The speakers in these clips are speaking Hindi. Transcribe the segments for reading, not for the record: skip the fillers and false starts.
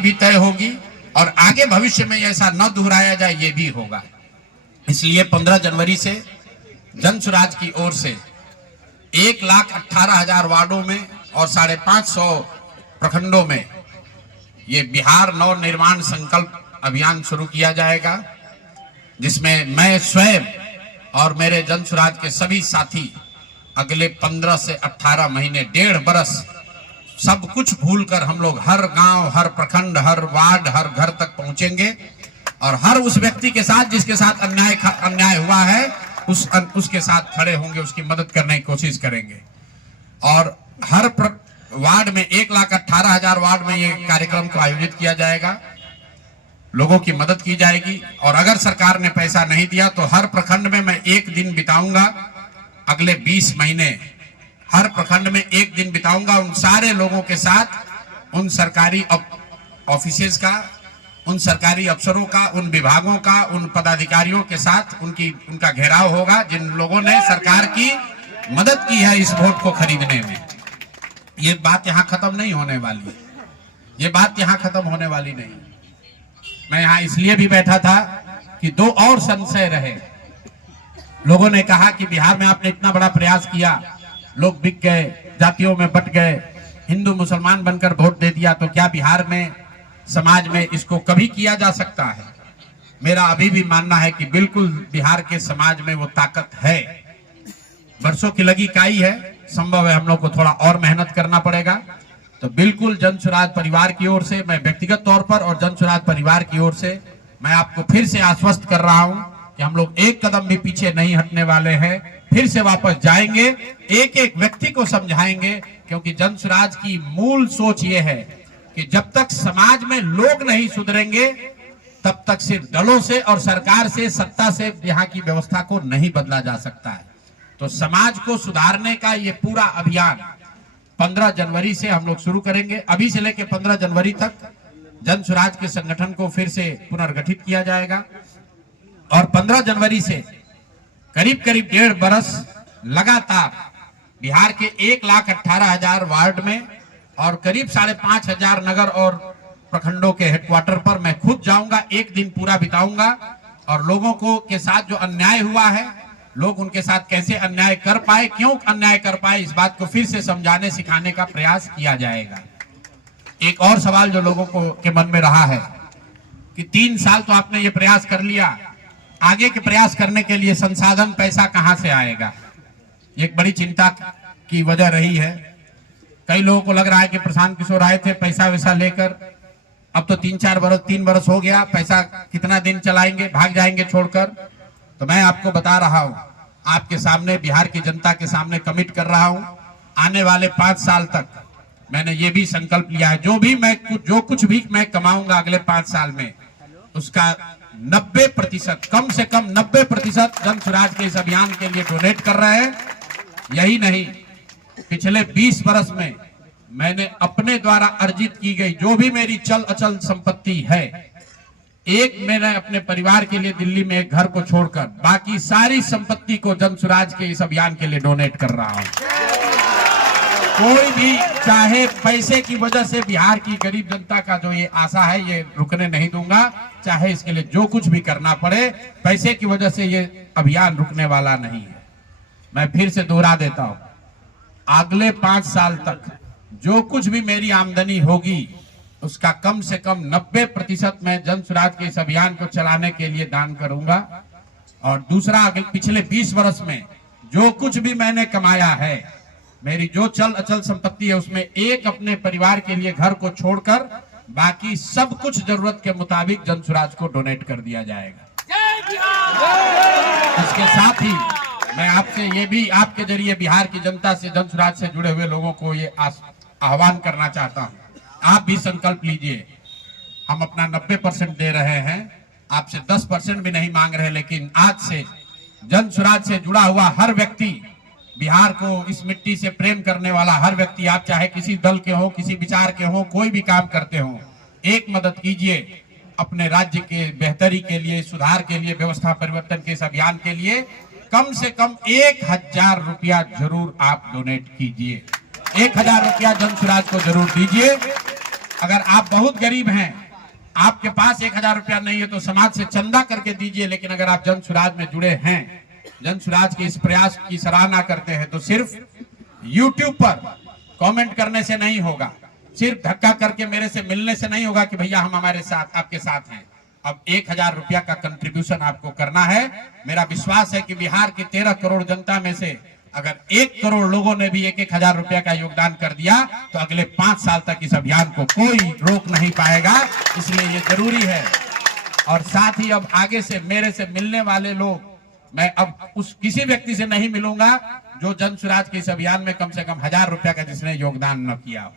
भी तय होगी और आगे भविष्य में ऐसा न दोहराया जाए ये भी होगा। इसलिए 15 जनवरी से जन स्वराज की ओर से 1,18,000 वार्डों में और 550 प्रखंडों में ये बिहार नव निर्माण संकल्प अभियान शुरू किया जाएगा, जिसमें मैं स्वयं और मेरे जन स्वराज के सभी साथी अगले 15 से 18 महीने 1.5 बरस सब कुछ भूलकर हम लोग हर गांव, हर प्रखंड, हर वार्ड, हर घर तक पहुंचेंगे और हर उस व्यक्ति के साथ जिसके साथ अन्याय हुआ है उसके साथ खड़े होंगे, उसकी मदद करने की कोशिश करेंगे। और हर वार्ड में 1,18,000 वार्ड में ये कार्यक्रम को आयोजित किया जाएगा, लोगों की मदद की जाएगी। और अगर सरकार ने पैसा नहीं दिया तो हर प्रखंड में मैं 1 दिन बिताऊंगा, अगले 20 महीने हर प्रखंड में 1 दिन बिताऊंगा उन सारे लोगों के साथ, उन सरकारी ऑफिसेज का, उन सरकारी अफसरों का, उन विभागों का, उन पदाधिकारियों के साथ उनका घेराव होगा जिन लोगों ने सरकार की मदद की है इस वोट को खरीदने में। ये बात यहाँ खत्म नहीं होने वाली, ये बात यहाँ खत्म होने वाली नहीं। मैं यहाँ इसलिए भी बैठा था कि 2 और संशय रहे। लोगों ने कहा कि बिहार में आपने इतना बड़ा प्रयास किया, लोग बिक गए, जातियों में बट गए, हिंदू मुसलमान बनकर वोट दे दिया, तो क्या बिहार में समाज में इसको कभी किया जा सकता है? मेरा अभी भी मानना है कि बिल्कुल बिहार के समाज में वो ताकत है। बरसों की लगी काई है, संभव है हम लोग को थोड़ा और मेहनत करना पड़ेगा। तो बिल्कुल जन स्वराज परिवार की ओर से, मैं व्यक्तिगत तौर पर और जन स्वराज परिवार की ओर से मैं आपको फिर से आश्वस्त कर रहा हूं कि हम लोग एक कदम भी पीछे नहीं हटने वाले हैं, फिर से वापस जाएंगे, एक एक व्यक्ति को समझाएंगे, क्योंकि जन स्वराज की मूल सोच ये है कि जब तक समाज में लोग नहीं सुधरेंगे तब तक सिर्फ दलों से और सरकार से, सत्ता से यहाँ की व्यवस्था को नहीं बदला जा सकता है। तो समाज को सुधारने का ये पूरा अभियान 15 जनवरी से हम लोग शुरू करेंगे। अभी से लेकर 15 जनवरी तक जन स्वराज के संगठन को फिर से पुनर्गठित किया जाएगा और 15 जनवरी से करीब 1.5 बरस लगातार बिहार के 1,18,000 वार्ड में और करीब 5,500 नगर और प्रखंडों के हेडक्वार्टर पर मैं खुद जाऊंगा, 1 दिन पूरा बिताऊंगा और लोगों को के साथ जो अन्याय हुआ है, लोग उनके साथ कैसे अन्याय कर पाए, क्यों अन्याय कर पाए, इस बात को फिर से समझाने सिखाने का प्रयास किया जाएगा। एक और सवाल जो लोगों को के मन में रहा है कि 3 साल तो आपने ये प्रयास कर लिया, आगे के प्रयास करने के लिए संसाधन, पैसा कहां से आएगा? एक बड़ी चिंता की वजह रही है। कई लोगों को लग रहा है कि प्रशांत किशोर आए थे पैसा वैसा लेकर, अब तो 3 बरस हो गया, पैसा कितना दिन चलाएंगे, भाग जाएंगे छोड़कर। तो मैं आपको बता रहा हूं, आपके सामने, बिहार की जनता के सामने कमिट कर रहा हूं, आने वाले 5 साल तक मैंने ये भी संकल्प लिया है, जो कुछ भी मैं कमाऊंगा अगले 5 साल में, उसका 90%, कम से कम 90% जन स्वराज के इस अभियान के लिए डोनेट कर रहे हैं। यही नहीं, पिछले 20 बरस में मैंने अपने द्वारा अर्जित की गई जो भी मेरी चल अचल संपत्ति है, मैंने अपने परिवार के लिए दिल्ली में एक घर को छोड़कर बाकी सारी संपत्ति को जन स्वराज के इस अभियान के लिए डोनेट कर रहा हूं। कोई भी चाहे पैसे की वजह से बिहार की गरीब जनता का जो ये आशा है, ये रुकने नहीं दूंगा, चाहे इसके लिए जो कुछ भी करना पड़े, पैसे की वजह से ये अभियान रुकने वाला नहीं है। मैं फिर से दोहरा देता हूं, अगले 5 साल तक जो कुछ भी मेरी आमदनी होगी उसका कम से कम 90% मैं जन स्वराज के इस अभियान को चलाने के लिए दान करूंगा। और दूसरा, पिछले 20 वर्ष में जो कुछ भी मैंने कमाया है, मेरी जो चल अचल संपत्ति है, उसमें एक अपने परिवार के लिए घर को छोड़कर बाकी सब कुछ जरूरत के मुताबिक जन स्वराज को डोनेट कर दिया जाएगा। इसके साथ ही मैं आपसे ये भी, आपके जरिए बिहार की जनता से, जन स्वराज से जुड़े हुए लोगों को ये आह्वान करना चाहता हूं, आप भी संकल्प लीजिए। हम अपना 90% दे रहे हैं, आपसे 10% भी नहीं मांग रहे, लेकिन आज से जन स्वराज से जुड़ा हुआ हर व्यक्ति, बिहार को, इस मिट्टी से प्रेम करने वाला हर व्यक्ति, आप चाहे किसी दल के हो, किसी विचार के हो, कोई भी काम करते हो, एक मदद कीजिए अपने राज्य के बेहतरी के लिए, सुधार के लिए, व्यवस्था परिवर्तन के इस अभियान के लिए। कम से कम 1,000 रुपया जरूर आप डोनेट कीजिए, 1,000 रुपया जन स्वराज को जरूर दीजिए। अगर आप बहुत गरीब हैं, आपके पास 1000 रुपया नहीं है तो समाज से चंदा करके दीजिए। लेकिन अगर आप जन सुराज में जुड़े हैं, जन सुराज के इस प्रयास की सराहना करते हैं, तो सिर्फ YouTube पर कमेंट करने से नहीं होगा, सिर्फ धक्का करके मेरे से मिलने से नहीं होगा कि भैया हम हमारे साथ, आपके साथ हैं। अब 1000 रुपया का कंट्रीब्यूशन आपको करना है। मेरा विश्वास है कि बिहार की 13 करोड़ जनता में से अगर 1 करोड़ लोगों ने भी 1-1000 रुपया का योगदान कर दिया तो अगले 5 साल तक इस अभियान को कोई रोक नहीं पाएगा। इसलिए ये जरूरी है। और साथ ही अब आगे से मेरे से मिलने वाले लोग, मैं अब उस किसी व्यक्ति से नहीं मिलूंगा जो जन सुराज के इस अभियान में कम से कम 1000 रुपया का जिसने योगदान न किया हो।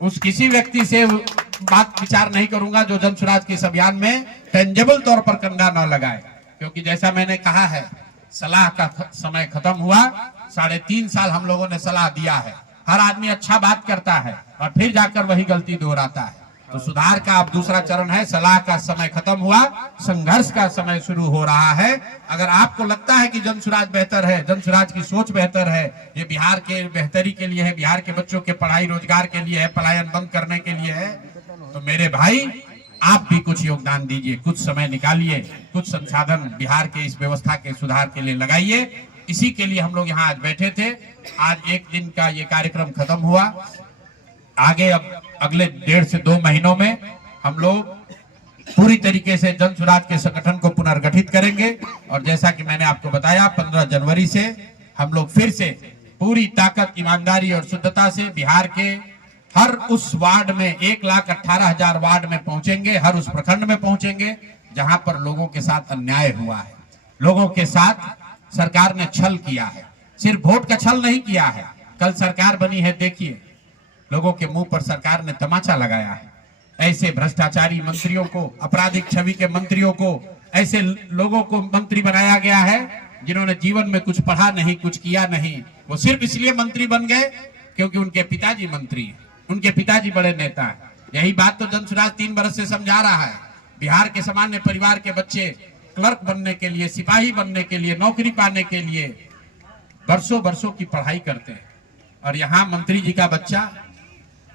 उस किसी व्यक्ति से बात विचार नहीं करूंगा जो जन सुराज के इस अभियान में टेंजेबल तौर पर कंधा न लगाए। क्योंकि जैसा मैंने कहा है, सलाह का समय खत्म हुआ। 3.5 साल हम लोगों ने सलाह दिया है। हर आदमी अच्छा बात करता है और फिर जाकर वही गलती दोहराता है। तो सुधार का अब दूसरा चरण है। सलाह का समय खत्म हुआ, संघर्ष का समय शुरू हो रहा है। अगर आपको लगता है कि जन सुराज बेहतर है, जन सुराज की सोच बेहतर है, ये बिहार के बेहतरी के लिए है, बिहार के बच्चों के पढ़ाई रोजगार के लिए है, पलायन बंद करने के लिए है, तो मेरे भाई आप भी कुछ योगदान दीजिए, कुछ समय निकालिए, कुछ संसाधन बिहार के इस व्यवस्था के सुधार के लिए लगाइए। इसी के लिए हम लोग यहाँ आज बैठे थे। आज 1 दिन का ये कार्यक्रम खत्म हुआ। आगे अब अगले 1.5 से 2 महीनों में हम लोग पूरी तरीके से जन सुराज के संगठन को पुनर्गठित करेंगे। और जैसा कि मैंने आपको बताया, 15 जनवरी से हम लोग फिर से पूरी ताकत, ईमानदारी और शुद्धता से बिहार के हर उस वार्ड में 1,18,000 वार्ड में पहुंचेंगे, हर उस प्रखंड में पहुंचेंगे जहां पर लोगों के साथ अन्याय हुआ है, लोगों के साथ सरकार ने छल किया है। सिर्फ वोट का छल नहीं किया है। कल सरकार बनी है, देखिए लोगों के मुंह पर सरकार ने तमाचा लगाया है। ऐसे भ्रष्टाचारी मंत्रियों को, अपराधिक छवि के मंत्रियों को, ऐसे लोगों को मंत्री बनाया गया है जिन्होंने जीवन में कुछ पढ़ा नहीं, कुछ किया नहीं। वो सिर्फ इसलिए मंत्री बन गए क्योंकि उनके पिताजी मंत्री हैं, उनके पिताजी बड़े नेता हैं। यही बात तो जन सुराज 3 बरस से समझा रहा है। बिहार के सामान्य परिवार के बच्चे क्लर्क बनने के लिए, सिपाही बनने के लिए, नौकरी पाने के लिए बरसों की पढ़ाई करते हैं। और यहाँ मंत्री जी का बच्चा,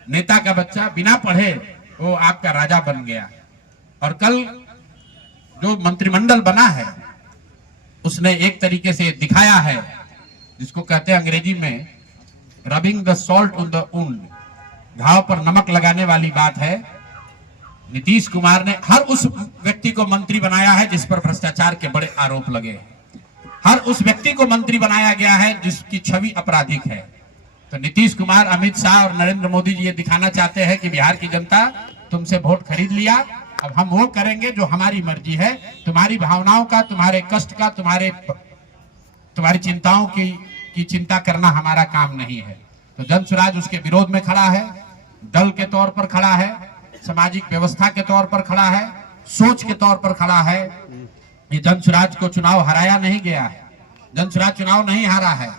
नेता का बच्चा बिना पढ़े वो आपका राजा बन गया। और कल जो मंत्रिमंडल बना है उसने एक तरीके से दिखाया है, जिसको कहते हैं अंग्रेजी में rubbing the salt on the wound, घाव पर नमक लगाने वाली बात है। नीतीश कुमार ने हर उस व्यक्ति को मंत्री बनाया है जिस पर भ्रष्टाचार के बड़े आरोप लगे। हर उस व्यक्ति को मंत्री बनाया गया है जिसकी छवि आपराधिक है। तो नीतीश कुमार, अमित शाह और नरेंद्र मोदी जी ये दिखाना चाहते हैं कि बिहार की जनता तुमसे वोट खरीद लिया, अब हम वो करेंगे जो हमारी मर्जी है। तुम्हारी भावनाओं का, तुम्हारे कष्ट का, तुम्हारी चिंताओं की चिंता करना हमारा काम नहीं है। तो जन सुराज उसके विरोध में खड़ा है, दल के तौर पर खड़ा है, सामाजिक व्यवस्था के तौर पर खड़ा है, सोच के तौर पर खड़ा है। ये जन सुराज को चुनाव हराया नहीं गया है, जन सुराज चुनाव नहीं हारा है,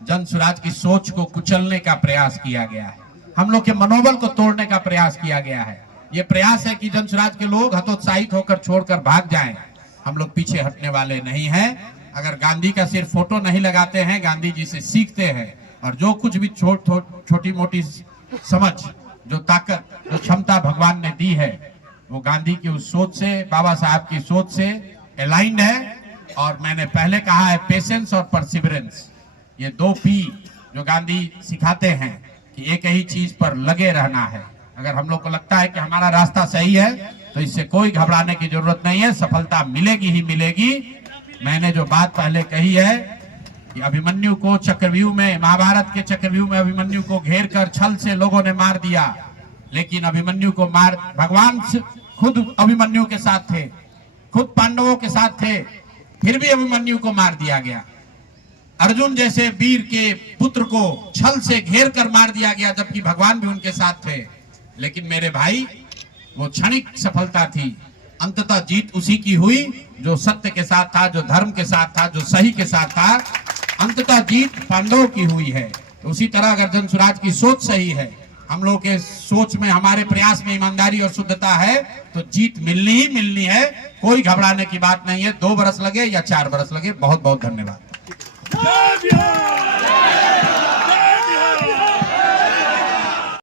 जन सुराज की सोच को कुचलने का प्रयास किया गया है, हम लोग के मनोबल को तोड़ने का प्रयास किया गया है। ये प्रयास है कि जन सुराज के लोग हतोत्साहित होकर छोड़कर भाग जाएं। हम लोग पीछे हटने वाले नहीं हैं। अगर गांधी का सिर्फ फोटो नहीं लगाते हैं, गांधी जी से सीखते हैं और जो कुछ भी छोटी मोटी समझ, जो ताकत, जो क्षमता भगवान ने दी है, वो गांधी की उस सोच से, बाबा साहब की सोच से अलाइंड है। और मैंने पहले कहा है, पेशेंस और परसिवरेंस, ये 2 P जो गांधी सिखाते हैं कि एक ही चीज पर लगे रहना है। अगर हम लोग को लगता है कि हमारा रास्ता सही है तो इससे कोई घबराने की जरूरत नहीं है, सफलता मिलेगी ही मिलेगी। मैंने जो बात पहले कही है कि अभिमन्यु को चक्रव्यूह में, महाभारत के चक्रव्यूह में अभिमन्यु को घेर कर छल से लोगों ने मार दिया, लेकिन अभिमन्यु को भगवान खुद अभिमन्यु के साथ थे, खुद पांडवों के साथ थे, फिर भी अभिमन्यु को मार दिया गया। अर्जुन जैसे वीर के पुत्र को छल से घेर कर मार दिया गया, जबकि भगवान भी उनके साथ थे। लेकिन मेरे भाई, वो क्षणिक सफलता थी, अंततः जीत उसी की हुई जो सत्य के साथ था, जो धर्म के साथ था, जो सही के साथ था। अंततः जीत पांडवों की हुई है। तो उसी तरह अगर जन सुराज की सोच सही है, हम लोग के सोच में, हमारे प्रयास में ईमानदारी और शुद्धता है, तो जीत मिलनी ही मिलनी है। कोई घबराने की बात नहीं है। 2 बरस लगे या 4 बरस लगे। बहुत बहुत धन्यवाद।